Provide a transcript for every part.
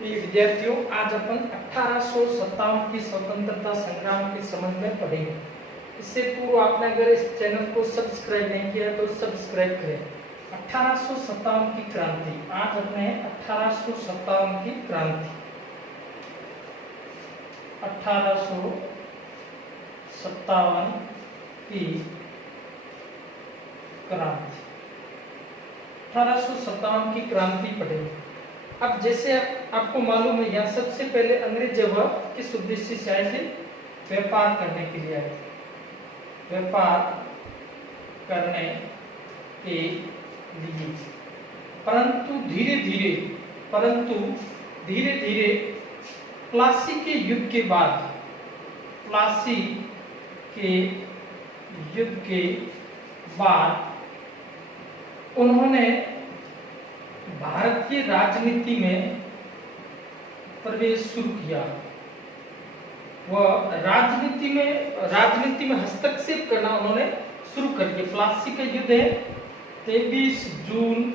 प्रिय विद्यार्थियों, आज अपन 1857 की स्वतंत्रता संग्राम के संबंध में पढ़ेंगे। इससे पूर्व आपने अगर इस चैनल को सब्सक्राइब नहीं किया तो सब्सक्राइब करें। 1857 की क्रांति, आज अपने 1857 की क्रांति। 1857 की क्रांति, 1857 की क्रांति पढ़ेंगे। अब जैसे आपको मालूम है, यहाँ सबसे पहले अंग्रेज जब किस उद्देश्य से आए थे? व्यापार करने के लिए आए थे। व्यापार करने के लिए, परंतु धीरे धीरे प्लासी के युद्ध के बाद, प्लासी के युद्ध के बाद उन्होंने भारतीय राजनीति में प्रवेश शुरू किया। वह राजनीति में हस्तक्षेप करना उन्होंने शुरू कर दिया। प्लासी का युद्ध है 23 जून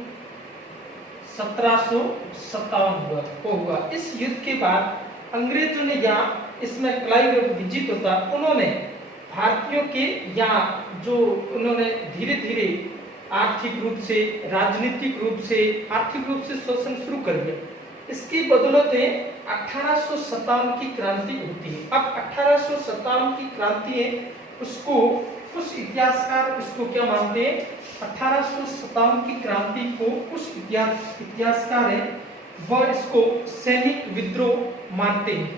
1757 को हुआ। इस युद्ध के बाद अंग्रेजों ने यहाँ, इसमें क्लाइव विजित होता, उन्होंने भारतीयों के यहाँ जो उन्होंने धीरे धीरे आर्थिक रूप से, राजनीतिक रूप से, आर्थिक रूप से शोषण शुरू कर दिया। इसकी बदौलत 1857 की क्रांति होती है। अब 1857 की क्रांति है, उसको कुछ इतिहासकार उसको क्या मानते हैं? 1857 की क्रांति को कुछ इतिहासकार है वह इसको सैनिक विद्रोह मानते हैं।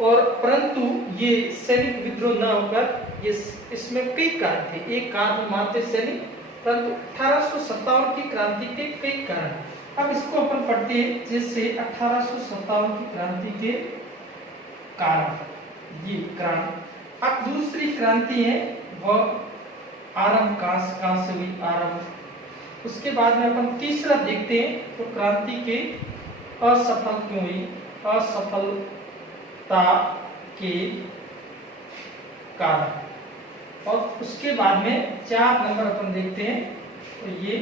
और परंतु ये सैनिक विद्रोह न होकर ये इसमें कई कारण थे। एक कारण मानते सैनिक, परंतु 1857 की क्रांति के कई कारण। अब इसको अपन पढ़ते हैं, जैसे 1857 की क्रांति के कारण, ये क्रांति। अब दूसरी क्रांति है वह आरंभ, कहां से हुई? आरंभ। उसके बाद में अपन तीसरा देखते हैं तो क्रांति के असफल क्यों हुई? असफलता के कारण। और उसके बाद में 4 नंबर अपन देखते हैं तो ये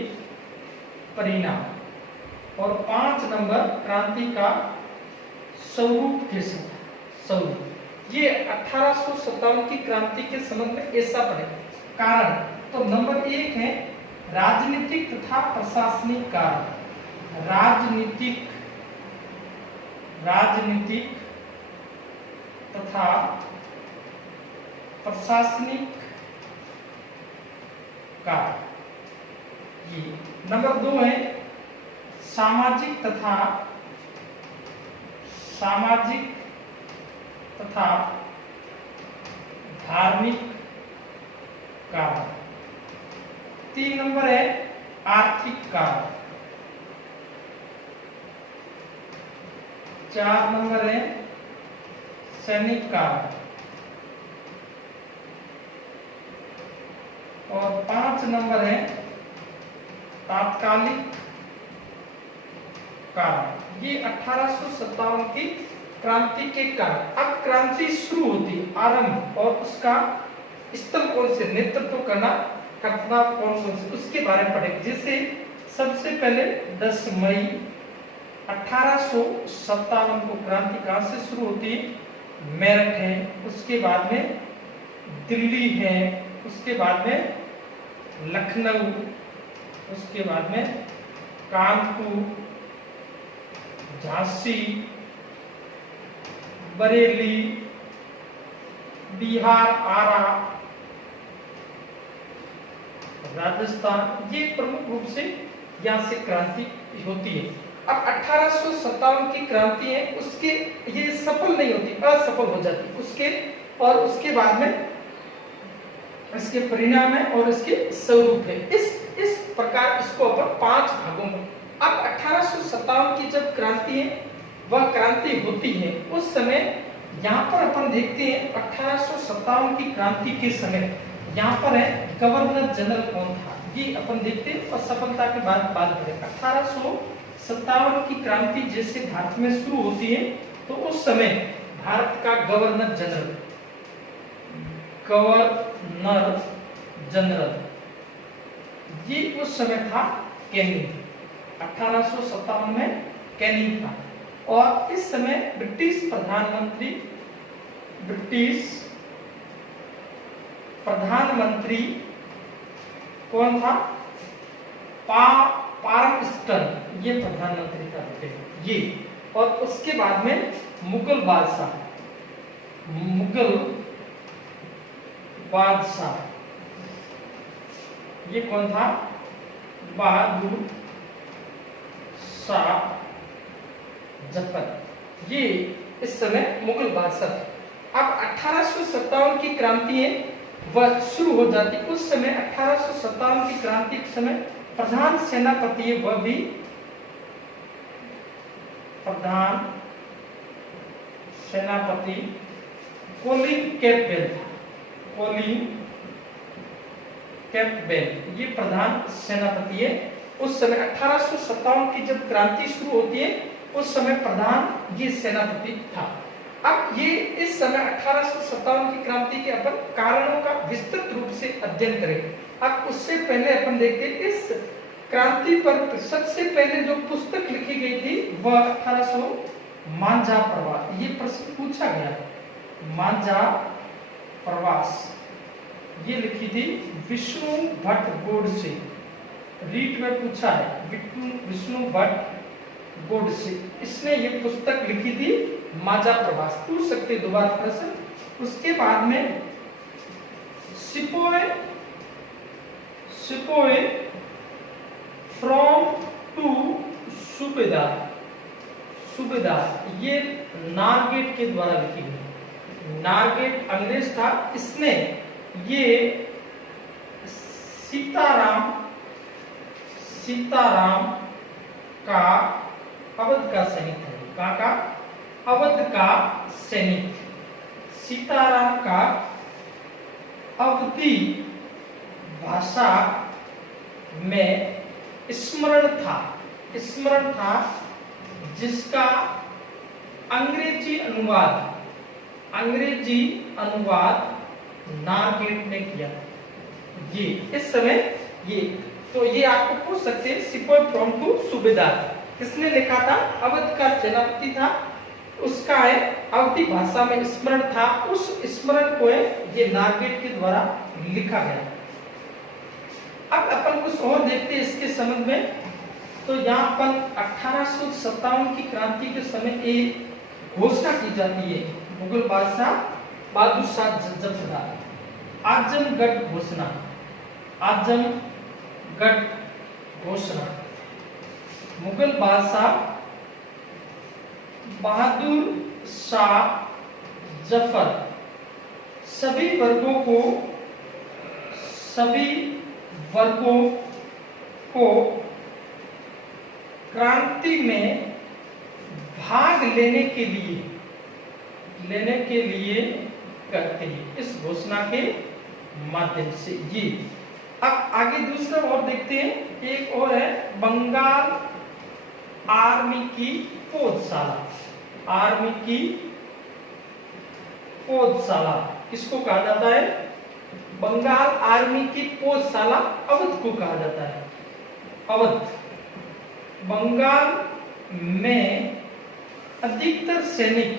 परिणाम। और 5 नंबर क्रांति का स्वरूप के साथ। स्वरूप ये 1857 की क्रांति के संबंध में ऐसा पड़े। कारण तो नंबर 1 है राजनीतिक तथा प्रशासनिक कारण। राजनीतिक तथा प्रशासनिक कारण। ये नंबर 2 है सामाजिक तथा धार्मिक कारण। 3 नंबर है आर्थिक कारण। 4 नंबर है सैनिक कारण। और 5 नंबर है तात्कालिक कारण। ये 1857 की क्रांति के कारण। अब क्रांति शुरू होती, आरंभ, और उसका स्थल कौन से, नेतृत्व करना कौन से, उसके बारे में पढ़ेंगे। जैसे सबसे पहले 10 मई 1857 को क्रांति कहां से शुरू होती है? मेरठ है, उसके बाद में दिल्ली है, उसके बाद में लखनऊ, उसके बाद में कानपुर, झांसी, बरेली, बिहार, आरा, राजस्थान, ये प्रमुख रूप से यहाँ से क्रांति होती है। अब 1857 की क्रांति है, उसके ये सफल नहीं होती, असफल हो जाती उसके। और उसके बाद में इसके परिणाम है और इसके स्वरूप है। इस प्रकार इसको अपन 5 भागों में। अब 1857 की जब क्रांति है, वह क्रांति होती है, उस समय यहाँ पर अपन देखते हैं 1857 की क्रांति के समय यहाँ पर है गवर्नर जनरल कौन था, ये अपन देखते हैं। और सफलता के बाद बात करें। 1857 की क्रांति जैसे भारत में शुरू होती है तो उस समय भारत का गवर्नर जनरल ये उस समय था कैनिंग। 1857 में कैनिंग था। और इस समय ब्रिटिश प्रधानमंत्री कौन था? पारमस्टर, ये प्रधानमंत्री था ये। और उसके बाद में मुगल बादशाह ये कौन था? बहादुर शाह जफर, ये इस समय मुगल बादशाह। अब 1857 की क्रांति है वह शुरू हो जाती। उस समय 1857 की क्रांति के समय प्रधान सेनापति है वह भी प्रधान सेनापति कोलिन कैम्पबेल था। कोलिन कैम्पबेल ये प्रधान सेनापति है। उस समय 1857 की जब क्रांति शुरू होती है उस समय प्रधान ये सेनापति था। अब ये इस समय 1857 की क्रांति के अपन कारणों का विस्तृत रूप से अध्ययन करेंगे। अब उससे पहले अपन देखते हैं इस क्रांति पर सबसे पहले जो पुस्तक लिखी गई थी वह 1800 मांझा प्रवास, ये प्रश्न पूछा गया। मांझा प्रवास ये लिखी थी विष्णु भट्ट गोडसे, रीट में पूछा है विष्णु भट्ट गोडसे, इसने ये पुस्तक लिखी थी मांझा प्रवास। पूछ सकते दोबारा प्रश्न। उसके बाद में सिपोए फ्रॉम टू सूबेदार ये नारगेट के द्वारा लिखी गई। नारगेट अंग्रेज था, इसने ये सीताराम का अवध का सैनिक है। कहाँ का? अवध का सैनिक। सीताराम का अवधी भाषा में स्मरण था जिसका अंग्रेजी अनुवाद नारगेट ने किया। ये इस समय ये तो ये आपको पूछ सकते हैं सिपोय फ्रॉम टू सूबेदार किसने लिखा था? अवध का सेनापति था, उसका है अवधी भाषा में स्मरण था, उस स्मरण को ये नारगेट के द्वारा लिखा गया। अब अपन कुछ और देखते हैं इसके संबंध में। तो यहाँ अपन 1857 की क्रांति के समय एक घोषणा की जाती है मुगल बादशाह बहादुर शाह जफर, आजमगढ़ घोषणा। मुगल बादशाह बहादुर शाह जफर सभी वर्गों को क्रांति में भाग लेने के लिए करते हैं इस घोषणा के माध्यम से। ये अब आगे दूसरा और देखते हैं। एक और है बंगाल आर्मी की पौधशाला किसको कहा जाता है? बंगाल आर्मी की पौधशाला अवध को कहा जाता है। अवध बंगाल में अधिकतर सैनिक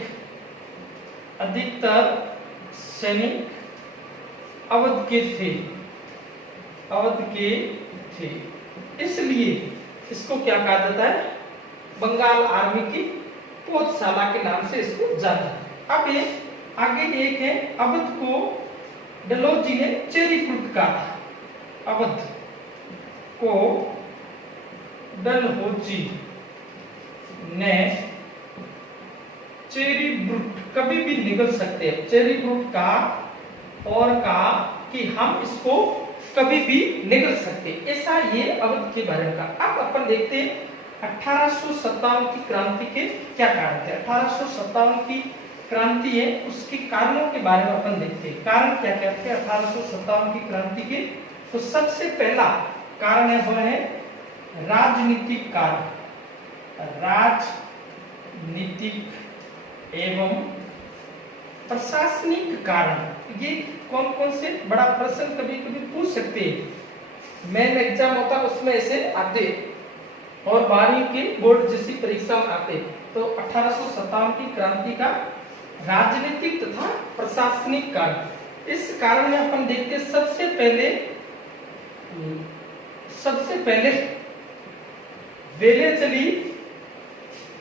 अवध के थे, इसलिए इसको क्या कहा जाता है? बंगाल आर्मी की पौधशाला के नाम से इसको जाना है। अब ये आगे एक है अवध को डलहौजी ने चेरी फ्रूट कहा। अवध को डलहौजी ने चेरी फ्रूट कभी भी निगल सकते हैं। चेरी फ्रूट का और कहा कि हम इसको कभी भी निगल सकते, ऐसा ये अवध के बारे में कहा। अब अपन देखते हैं 1857 की क्रांति के क्या कारण थे। 1857 की क्रांति है उसके कारणों के बारे में अपन देखते हैं। कारण क्या क्या थे 1857 की क्रांति के? तो सबसे पहला कारण है वह है राजनीतिक कारण, राजनीतिक एवं प्रशासनिक कारण। ये कौन कौन से? बड़ा प्रश्न कभी कभी पूछ सकते हैं, मेन एग्जाम होता है उसमें ऐसे आते। और 12वीं के बोर्ड जैसी परीक्षा में आते। तो 1857 की क्रांति का राजनीतिक तथा प्रशासनिक कारण। इस कारण में अपन देखते सबसे पहले वेलेचली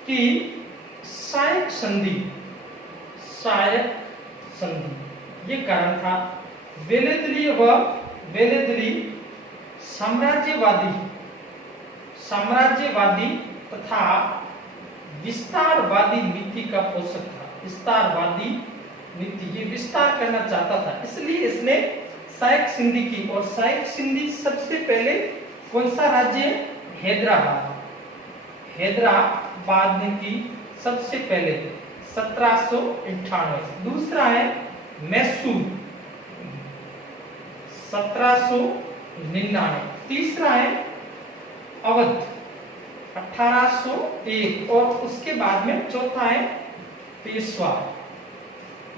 की सहायक संधि ये कारण था। वेलेचली साम्राज्यवादी तथा विस्तारवादी नीति का पोषक था। विस्तारवादी नीति, ये विस्तार करना चाहता था, इसलिए इसने सहायक संधि की। और सहायक संधि सबसे पहले कौन सा राज्य है? हैदराबाद ने की सबसे पहले 1798। दूसरा है मैसूर 1799। तीसरा है अवध 1801 और उसके बाद में चौथा है पेशवा,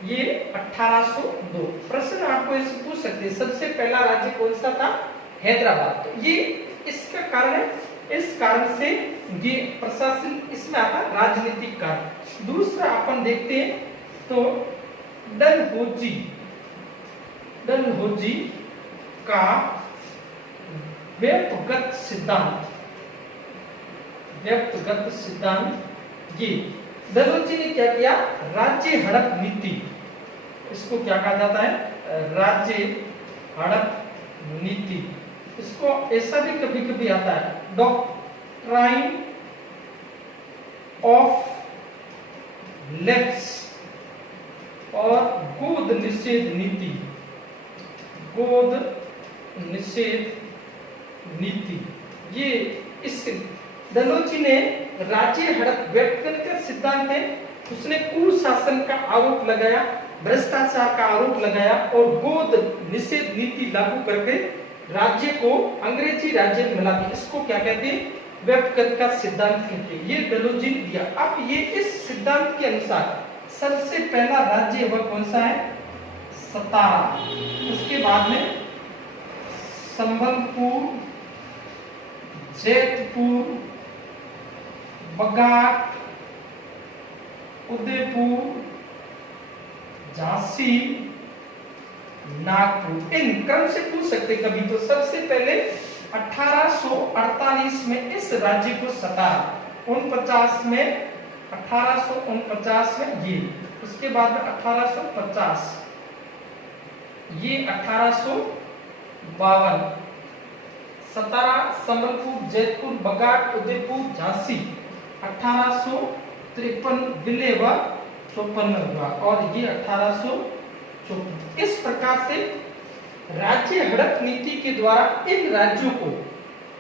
ये 1802। प्रश्न आपको ऐसे पूछ सकते हैं सबसे पहला राज्य कौन सा था? हैदराबाद। तो ये इसका कारण है, इस कारण से ये प्रशासन इसमें आता राजनीतिक कारण। दूसरा अपन देखते हैं तो डलहौजी का व्यक्तिगत सिद्धांत। ये डलहौजी ने क्या किया? राज्य हड़प नीति, इसको क्या कहा जाता है? राज्य हड़प नीति। इसको ऐसा भी कभी कभी आता है डॉक्ट्राइन ऑफ लैप्स और गोद निषेध नीति। ये इस डलहौजी ने राज्य हड़प व्यक्तिगत सिद्धांत है, उसने कुशासन का आरोप लगाया, भ्रष्टाचार का आरोप लगाया और गोद निषेध नीति लागू करके राज्य को अंग्रेजी राज्य में मिला दिया। इसको क्या कहते हैं? व्यक्तिगत का सिद्धांत कहते हैं। ये डलहौजी ने दिया। अब ये इस सिद्धांत के अनुसार सबसे पहला राज्य वह कौन सा है? सतारा। उसके बाद में संबलपुर, जैतपुर, बगाट, उदयपुर, झांसी, नागपुर। इन क्रम से पूछ सकते कभी। तो सबसे पहले 1848 में इस राज्य को सतारा, 49 में 1849 में ये, उसके बाद में 1850, ये 1852, सतारा, संबलपुर, जयपुर, बगाट, उदयपुर, झांसी 1853 विलय व 54 हुआ और ये 1854। इस प्रकार से राज्य हड़प नीति के द्वारा इन राज्यों को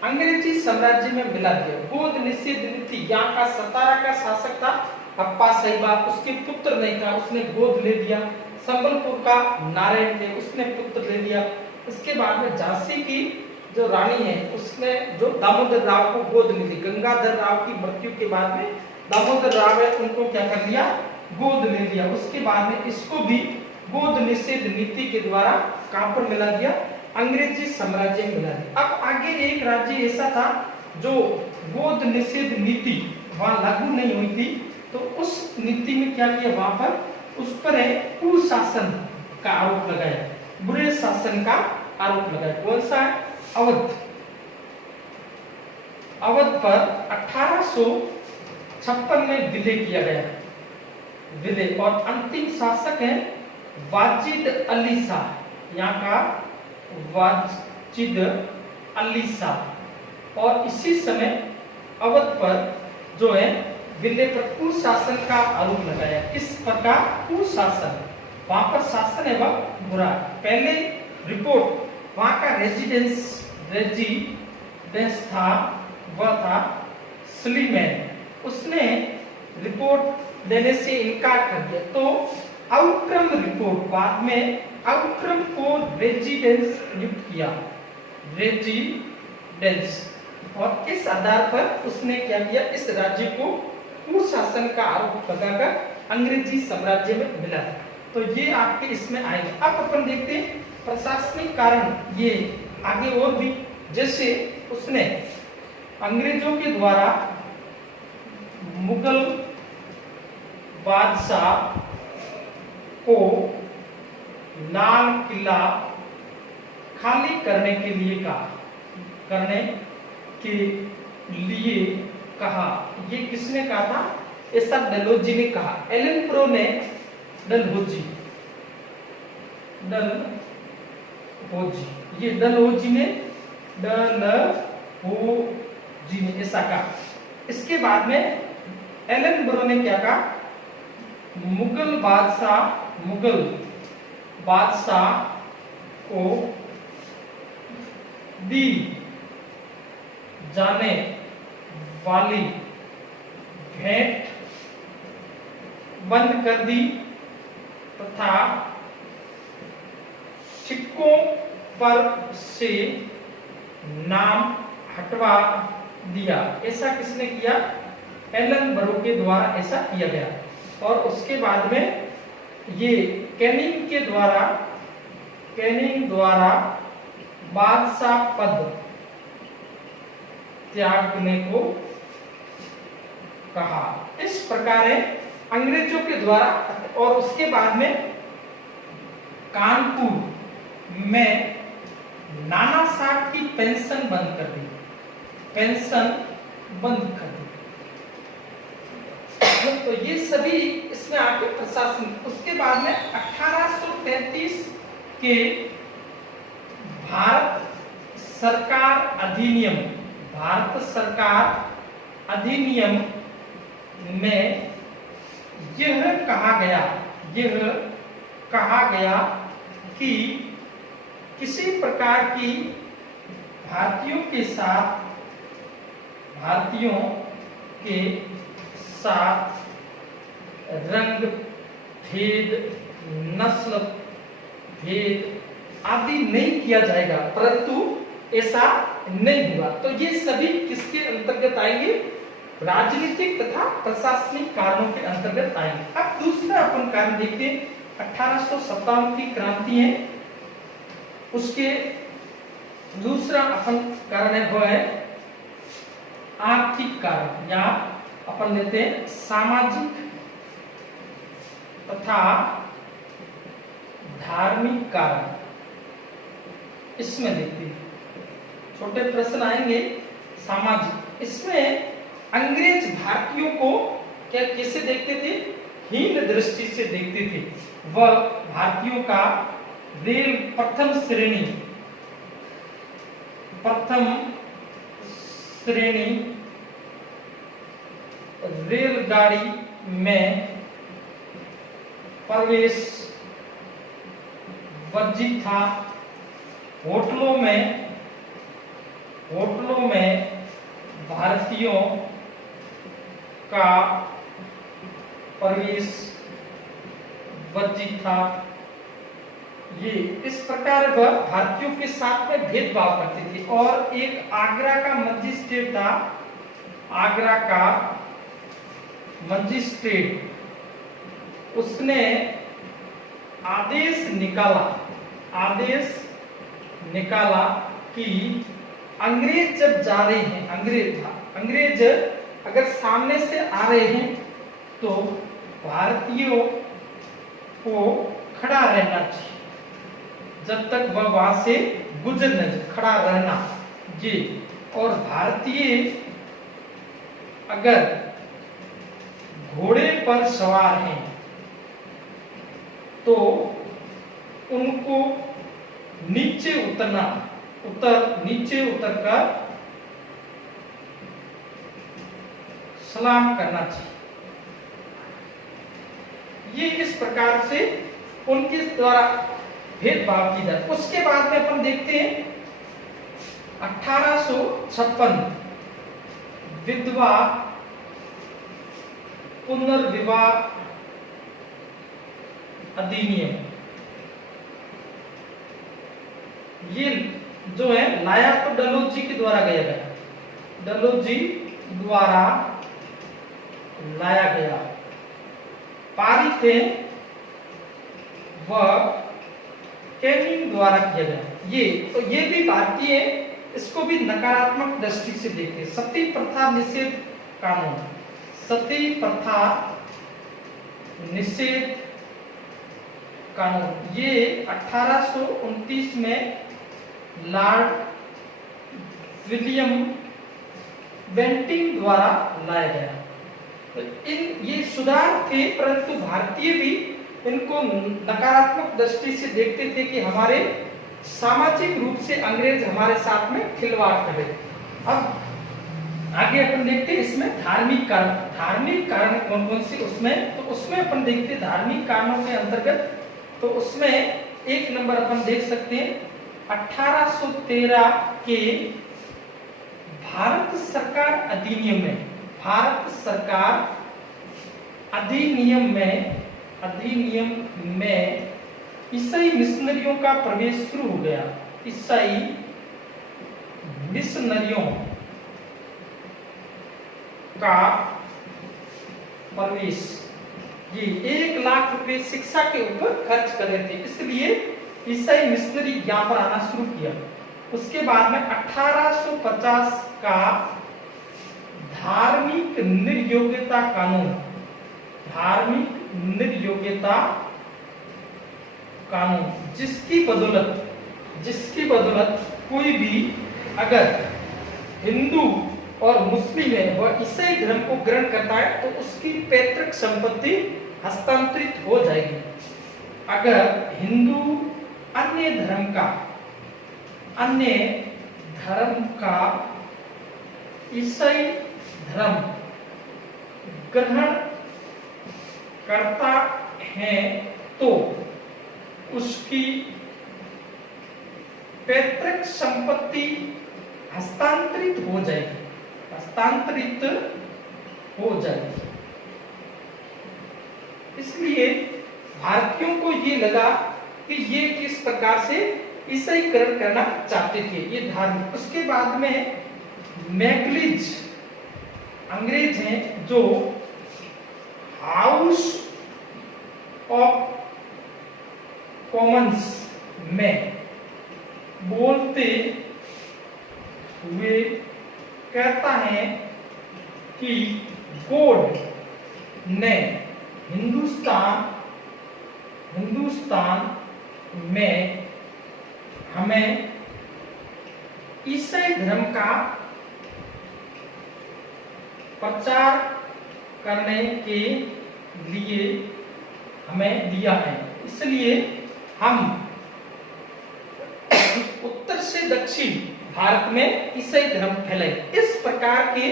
अंग्रेजी साम्राज्य में मिला दिया। गोद निषेध नीति, यहाँ का सतारा का शासक था अप्पा साहिबा, उसके पुत्र नहीं था, उसने गोद ले दिया। संबलपुर का नारायण थे, उसने पुत्र ले लिया। इसके बाद में झांसी की जो रानी है उसने जो दामोदर राव को गोद ली थी। गंगाधर राव की मृत्यु के बाद में दामोदर राव है उनको क्या कर लिया? गोद ले लिया। उसके बाद में इसको भी गोद निषेध नीति के द्वारा कहां पर मिला दिया? अंग्रेजी साम्राज्य में मिला दिया। अब आगे एक राज्य ऐसा था जो गोद निषेध नीति वहां लागू नहीं हुई थी, तो उस नीति में क्या किया? वहां पर उस पर कुशासन का आरोप लगाया, बुरे शासन का आरोप लगाया। कौन सा? अवध। अवध पर 1856 में विलय किया गया, विलय। और अंतिम शासक है वाजिद अली शाह, यहाँ का वाजिद अली शाह। और इसी समय अवध पर जो है विलय पर कुशासन का आरोप लगाया। किस प्रकार? कुशासन, वहां पर शासन है वह बुरा। पहले रिपोर्ट वहां का रेजिडेंस था, वह था स्लीमैन, उसने रिपोर्ट देने से इनकार कर दिया। तो आउटक्रम रिपोर्ट, बाद में आउटक्रम को रेजिडेंस नियुक्त किया, रेजिडेंस। और इस आधार पर उसने क्या किया? इस राज्य को कुशासन का आरोप लगाकर अंग्रेजी साम्राज्य में मिला। तो ये आपके इसमें आएगा। अब अपन देखते हैं प्रशासनिक कारण, ये आगे और भी, जैसे उसने अंग्रेजों के द्वारा मुगल बादशाह को लाल किला खाली करने के लिए कहा। ये किसने कहा था? ऐसा डलहौजी ने कहा। एलन प्रो ने डलहौजी ये डलहौजी ने ऐसा कहा। इसके बाद में एलन ब्रो ने क्या कहा? मुगल बादशाह को दी जाने वाली भेंट बंद कर दी तथा सिक्कों पर से नाम हटवा दिया। ऐसा किसने किया? एलन ब्रो के द्वारा ऐसा किया गया। और उसके बाद में ये कैनिंग द्वारा बादशाह पद त्यागने को कहा। इस प्रकार अंग्रेजों के द्वारा। और उसके बाद में कानपुर में नाना साहब की पेंशन बंद कर दी। तो ये सभी इसमें आके प्रशासन। उसके बाद में 1833 के भारत सरकार अधिनियम में यह कहा गया कि किसी प्रकार की भारतीयों के साथ रंग भेद, नस्ल भेद आदि नहीं किया जाएगा। परंतु ऐसा नहीं हुआ। तो ये सभी किसके अंतर्गत आएंगे? राजनीतिक तथा प्रशासनिक कारणों के अंतर्गत आएंगे। अब दूसरा अपन कारण देखते हैं। 1857 की क्रांति है, उसके दूसरा अपन कारण है वो है आर्थिक कारण, या अपन लेते हैं सामाजिक तथा धार्मिक कारण। इसमें देखते हैं, छोटे प्रश्न आएंगे। सामाजिक, इसमें अंग्रेज भारतीयों को क्या कैसे देखते थे? हीन दृष्टि से देखते थे। वह भारतीयों का रेल प्रथम श्रेणी रेलगाड़ी में प्रवेश वर्जित था। होटलों में भारतीयों का प्रवेश वर्जित था। ये इस प्रकार वह भारतीयों के साथ में भेदभाव करते थे। और एक आगरा का मजिस्ट्रेट था। आगरा का मजिस्ट्रेट, उसने आदेश निकाला कि अंग्रेज जब जा रहे हैं, अंग्रेज अगर सामने से आ रहे हैं तो भारतीयों को खड़ा रहना चाहिए जब तक वह वहां से गुजर न जाए, खड़ा रहना ये। और भारतीय अगर घोड़े पर सवार हैं तो उनको नीचे उतरकर सलाम करना चाहिए। ये इस प्रकार से उनके द्वारा भेदभाव की जाए। उसके बाद में अपन देखते हैं 1856 विधवा पुनर्विवाह अधिनियम। ये जो है लाया तो डलहौजी के द्वारा लाया गया, पारित है वह कैनिंग द्वारा किया गया। ये भी भारतीय इसको भी नकारात्मक दृष्टि से देखते हैं। सती प्रथा निषेध कानून, सती प्रथा निषेध कानून, ये 1829 में लॉर्ड विलियम बेंटिंग द्वारा लाया गया। तो ये सुधार थे, परंतु भारतीय भी इनको नकारात्मक दृष्टि से देखते थे कि हमारे सामाजिक रूप से अंग्रेज हमारे साथ में खिलवाड़ कर रहे। अब आगे अपन देखते हैं इसमें धार्मिक कारण, धार्मिक कारण कौन कौन से उसमें, तो उसमें अपन देखते हैं धार्मिक कारणों के अंतर्गत, तो उसमें एक नंबर अपन देख सकते हैं 1813 के भारत सरकार अधिनियम में, भारत सरकार अधिनियम में ईसाई मिशनरियों का प्रवेश शुरू हो गया। ईसाई मिशनरियों का प्रवेश, ये 1 लाख रुपए शिक्षा के ऊपर खर्च कर रहे थे, इसलिए ईसाई मिशनरी यहाँ पर आना शुरू किया। उसके बाद में 1850 का धार्मिक निर्योग्यता कानून, धार्मिक निर्योग्यता कानून, जिसकी बदौलत कोई भी अगर हिंदू और मुस्लिम है वह ईसाई धर्म को ग्रहण करता है तो उसकी पैतृक संपत्ति हस्तांतरित हो जाएगी। अगर हिंदू अन्य धर्म का ईसाई धर्म ग्रहण करता है तो उसकी पैतृक संपत्ति हस्तांतरित हो जाएगी, इसलिए भारतीयों को ये लगा कि ये किस प्रकार से ईसाईकरण करना चाहते थे, ये धार्मिक। उसके बाद में मैगलिज अंग्रेज हैं जो हाउस ऑफ कॉमन्स में बोलते हुए कहता है कि गॉड ने हिंदुस्तान में हमें ईसाई धर्म का प्रचार करने के लिए हमें दिया है, इसलिए हम उत्तर से दक्षिण भारत में ईसाई धर्म फैलाए। इस प्रकार के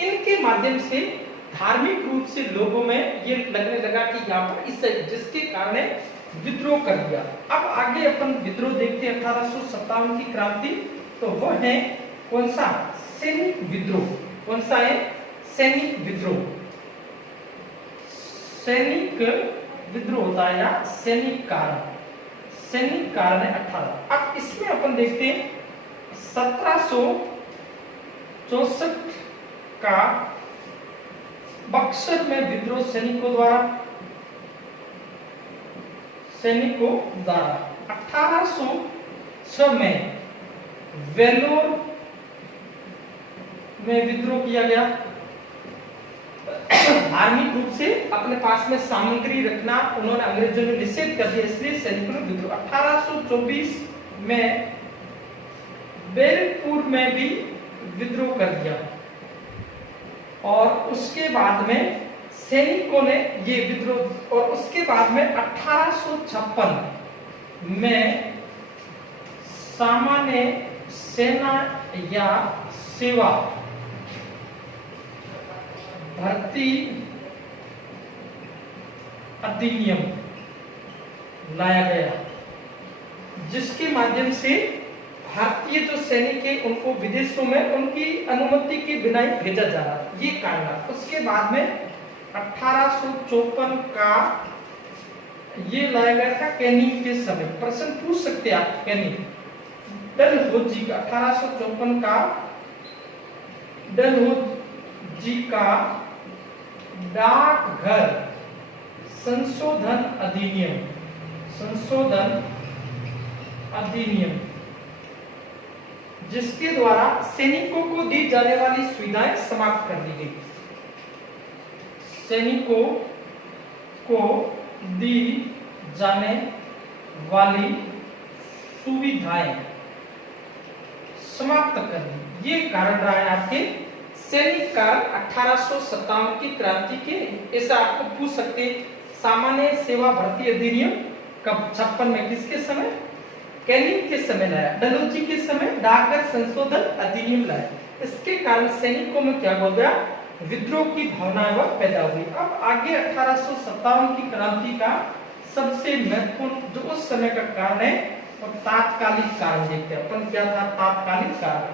इनके माध्यम से धार्मिक रूप से लोगों में ये लगने लगा कि यहाँ पर ईसाई, जिसके कारण विद्रोह कर दिया। अब आगे अपन विद्रोह देखते हैं 1857 की क्रांति, तो वह है कौन सा, सैनिक विद्रोह। कौन सा है, सैनिक विद्रोह। सैनिक विद्रोह होता है या सैनिक कारण है 18। अब इसमें अपन देखते हैं 1764 का बक्सर में विद्रोह सैनिकों द्वारा 1806 में वेलोर में विद्रोह किया गया। धार्मिक रूप से अपने पास में सामग्री रखना उन्होंने अंग्रेजों ने निषेध कर दिया, इसलिए सैनिकों ने विद्रोह। 1824 में बैरकपुर में भी विद्रोह कर दिया और उसके बाद में सैनिकों ने ये विद्रोह, और उसके बाद में 1856 में सामान्य सेना या सेवा भर्ती अधिनियम लाया गया, जिसके माध्यम से भारतीय जो सैनिक है उनको विदेशों में उनकी अनुमति के बिना ही भेजा जा रहा, ये कारण। उसके बाद में 1854 का ये लाया गया था कैनिंग के समय। प्रश्न पूछ सकते हैं आप, कैनिंग डलहौजी का 1854 का डलहौजी का डाकघर संशोधन अधिनियम जिसके द्वारा सैनिकों को दी जाने वाली सुविधाएं समाप्त कर दी गई। सैनिकों को दी जाने वाली सुविधाएं समाप्त कर दी। ये कारण रहा है आपके सैनिक काल 1857 की क्रांति के। ऐसा आपको पूछ सकते हैं, सामान्य सेवा भर्ती अधिनियम कब 56 में किसके समय? कैनिंग के समय लाया। डलहौजी के समय डाकघर संशोधन अधिनियम लाया। इसके कारण सैनिकों में क्या हो गया? विद्रोह की भावना वह पैदा हुई। अब आगे 1857 की क्रांति का सबसे महत्वपूर्ण जो उस समय का कारण है और तात्कालिक कारण देखते हैं अपन। क्या था तात्कालिक कारण?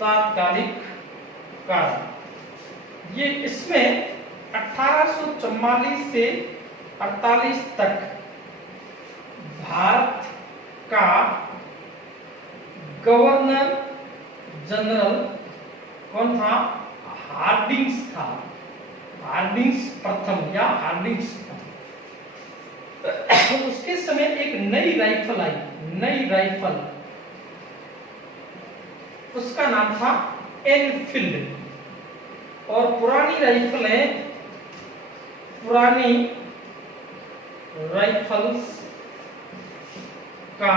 तात्कालिक कारण ये इसमें 1844 से 48 तक भारत का गवर्नर जनरल कौन था? हार्डिंग्स था। हार्डिंग्स प्रथम या हार्डिंग्स। उसके समय एक नई राइफल आई, नई राइफल, उसका नाम था एनफील्ड। और पुरानी राइफलें, पुरानी राइफल्स का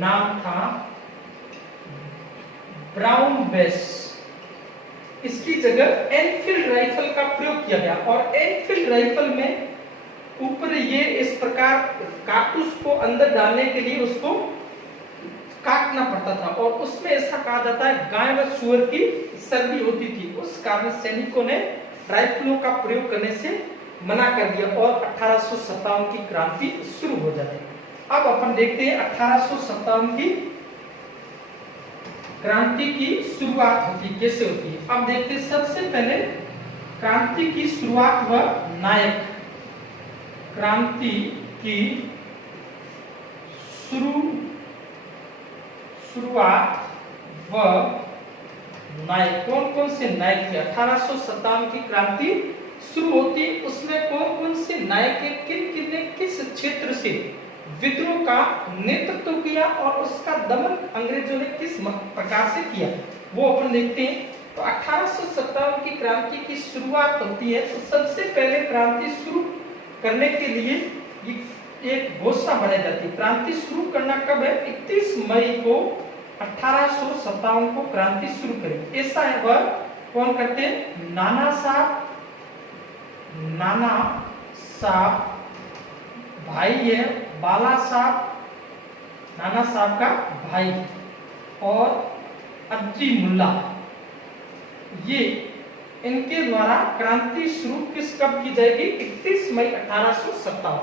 नाम था ब्राउन बेस। इसकी जगह एनफील्ड राइफल का प्रयोग किया गया। और एनफील्ड राइफल में ऊपर ये इस प्रकार कारतूस को अंदर डालने के लिए उसको काटना पड़ता था। और उसमें ऐसा कहा जाता है गाय व सुअर की सर्दी होती थी। उस कारण सैनिकों ने राइफलों का प्रयोग करने से मना कर दिया और 1857 की क्रांति शुरू हो जाती है। अब अपन देखते हैं 1857 की क्रांति की शुरुआत होती कैसे होती है। अब देखते हैं सबसे पहले क्रांति की शुरुआत व नायक। क्रांति की शुरुआत व नायक, कौन कौन से नायक थे? 1857 की क्रांति शुरू होती, उसमें कौन कौन से नायक, किन किन ने किस क्षेत्र से विद्रोह का नेतृत्व किया और उसका दमन अंग्रेजों ने किस प्रकार से किया, वो अपन देखते हैं। तो 1857 की क्रांति की शुरुआत होती है। तो सबसे पहले क्रांति शुरू करने के लिए एक घोषणा बनाई जाती है। क्रांति शुरू करना कब है? 31 मई को 1857 को क्रांति शुरू करें, ऐसा है। वह कौन करते हैं? नाना साहब भाई है, बाला साहब नाना साहब का भाई और अज्जी मुल्ला, ये इनके द्वारा क्रांति शुरू किस कब की जाएगी? 31 मई 1857।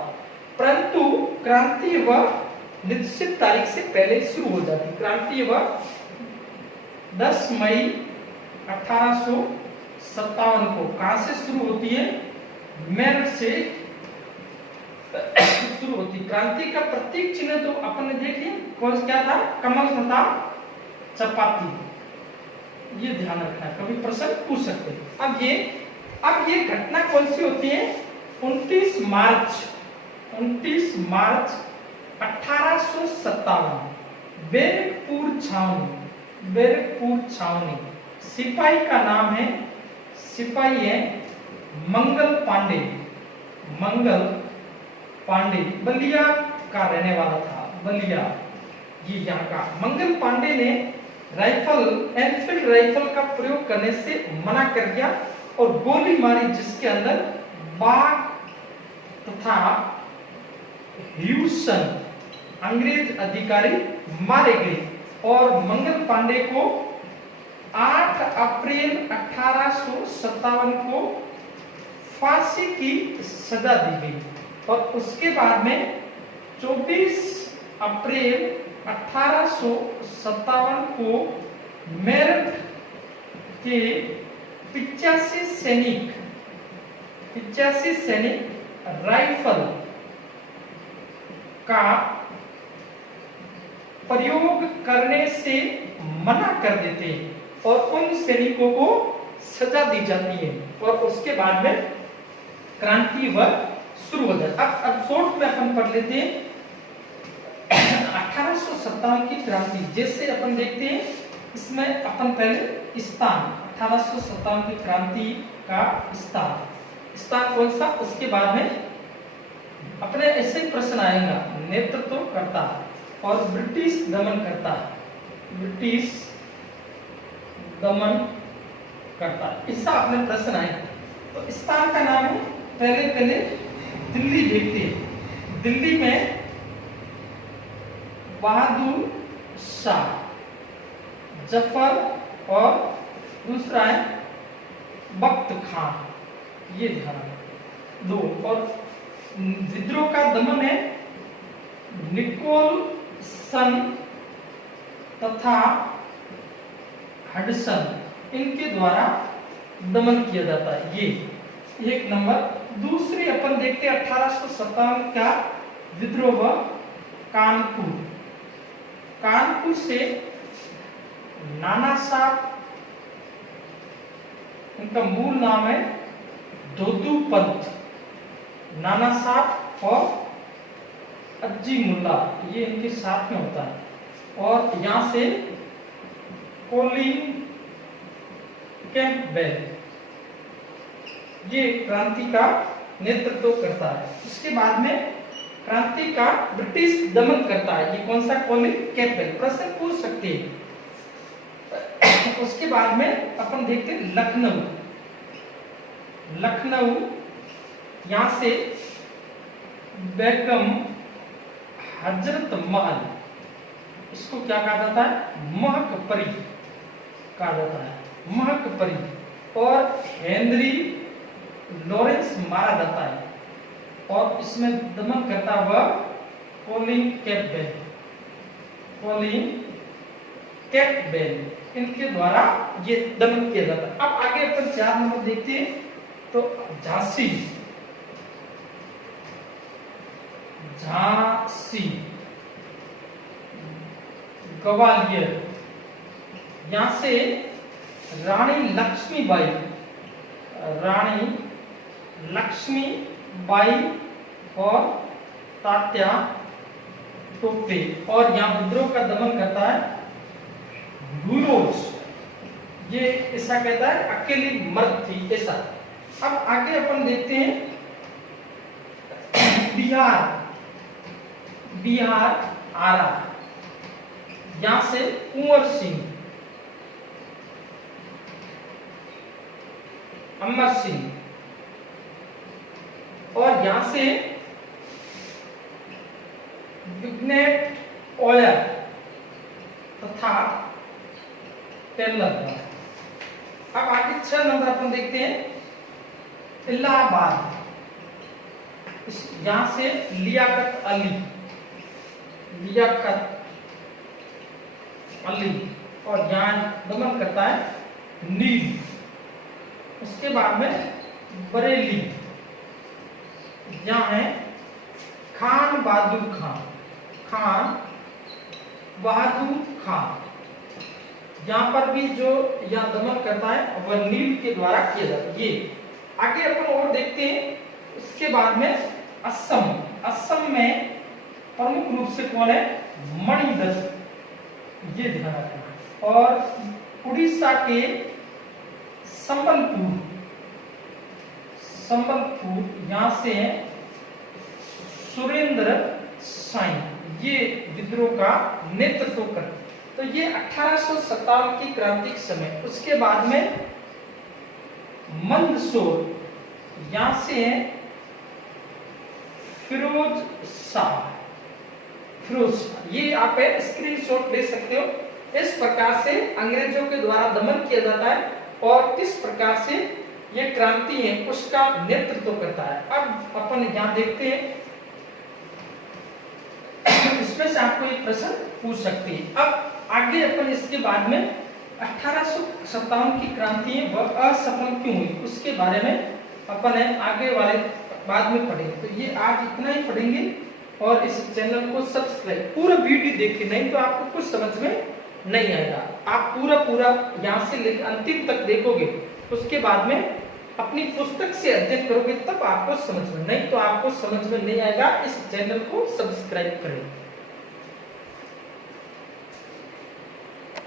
परंतु क्रांति वह निश्चित तारीख से पहले शुरू हो जाती। क्रांति वह 10 मई 1857 को कहां से शुरू होती है? मेरठ से शुरू होती। क्रांति का प्रतीक चिन्ह तो अपन ने देख लिया, कौन क्या था? कमल तथा चपाती। ये ध्यान रखना, कभी प्रश्न पूछ सकते हैं। अब ये घटना कौन सी होती है? 29 मार्च 1857 बैरकपुर छावनी। सिपाही का नाम है, सिपाही है मंगल पांडे, बलिया का रहने वाला था। बलिया ये यहाँ का। मंगल पांडे ने एनफील्ड राइफल का प्रयोग करने से मना कर दिया और गोली मारी, जिसके अंदर बाग तथा ह्यूसन अंग्रेज अधिकारी मारे गए। और मंगल पांडे को 8 अप्रैल 1857 को फांसी की सजा दी गई। और उसके बाद में 24 अप्रैल 1857 को मेरठ के 85 सैनिक राइफल का प्रयोग करने से मना कर देते हैं और उन सैनिकों को सजा दी जाती है। और उसके बाद में क्रांति वह शुरू हो जाए। अब शॉर्ट में अपन पढ़ लेते हैं 1857 की क्रांति, जैसे अपन देखते हैं इसमें अपन पहले स्थान 1857 की क्रांति का स्थान कौन सा, उसके बाद में अपने ऐसे प्रश्न आएगा। नेतृत्व करता और ब्रिटिश दमन करता, ब्रिटिश दमन करता, ऐसा अपने प्रश्न आएगा। तो स्थान का नाम है, पहले दिल्ली देखते हैं। दिल्ली में बहादुर शाह, जफर और दूसरा है बख्त खान, ये ध्यान दो। और विद्रोह का दमन है निकोलसन तथा हडसन, इनके द्वारा दमन किया जाता है। ये एक नंबर। दूसरी अपन देखते हैं 1857 का विद्रोह कानपुर से नाना साहब, इनका मूल नाम है दोदू पंत, नाना साहब और अज्जी मुल्ला, ये इनके साथ में होता है। और यहां से कोलिन कैंपबेल ये क्रांति का नेतृत्व करता है। उसके बाद में क्रांति का ब्रिटिश दमन करता है, ये कौन सा, कोलिन कैंपबेल, प्रश्न पूछ सकते हैं। उसके बाद में अपन देखते हैं लखनऊ, यहां से बेगम हजरत महल, इसको क्या कहा जाता है, महकपरी कहा जाता है, महकपरी। और हेनरी लॉरेंस मारा जाता है और इसमें दमन करता हुआ कोलिन कैंपबेल, इनके द्वारा ये दमन किया जाता है। अब आगे अपन 4 नंबर देखते हैं। तो झांसी, ग्वालियर, यहां से रानी लक्ष्मीबाई और तात्या टोपे, और यहाँ विद्रोह का दमन करता है डूरोज, ये ऐसा कहता है अकेली मर्द थी, ऐसा। अब आगे अपन देखते हैं बिहार आरा, यहां से कुंवर सिंह, अमर सिंह, और यहां से विग्नेट ओयर तथा टेलर। अब आगे 6 नंबर अपन देखते हैं इलाहाबाद, यहां से लियाकत अली, और यहां दमन करता है नील। उसके बाद में बरेली, यहाँ है खान बहादुर खान, यहाँ पर भी जो यहाँ दमन करता है वह नील के द्वारा किया जाता है। ये आगे अपन और देखते हैं। उसके बाद में असम में प्रमुख रूप से कौन है, मणिदत्त, ये ध्यान रखना। और उड़ीसा के संबलपुर, यहां से सुरेंद्र साइन, ये विद्रोह का नेतृत्व कर। तो ये 1857 की क्रांति के समय। उसके बाद में मंदसौर, यहां से फिरोज शाह, ये आप स्क्रीनशॉट ले सकते हो। इस प्रकार से अंग्रेजों के द्वारा दमन किया जाता है और किस प्रकार से ये क्रांति है उसका नेतृत्व करता है। अब अपन यहाँ देखते हैं, इसमें से आपको एक प्रश्न पूछ सकती है। अब आगे अपन इसके बाद में 1857 की क्रांति है वह असफल क्यों हुई, उसके बारे में अपन आगे वाले बाद में पढ़ेंगे। तो ये आज इतना ही पढ़ेंगे और इस चैनल को सब्सक्राइब, पूरा वीडियो देखिए, नहीं तो आपको कुछ समझ में नहीं आएगा। आप पूरा यहाँ से लेकर अंतिम तक देखोगे, उसके बाद में अपनी पुस्तक से अध्ययन करोगे, तब आपको समझ में, नहीं तो आपको समझ में नहीं आएगा। इस चैनल को सब्सक्राइब करें।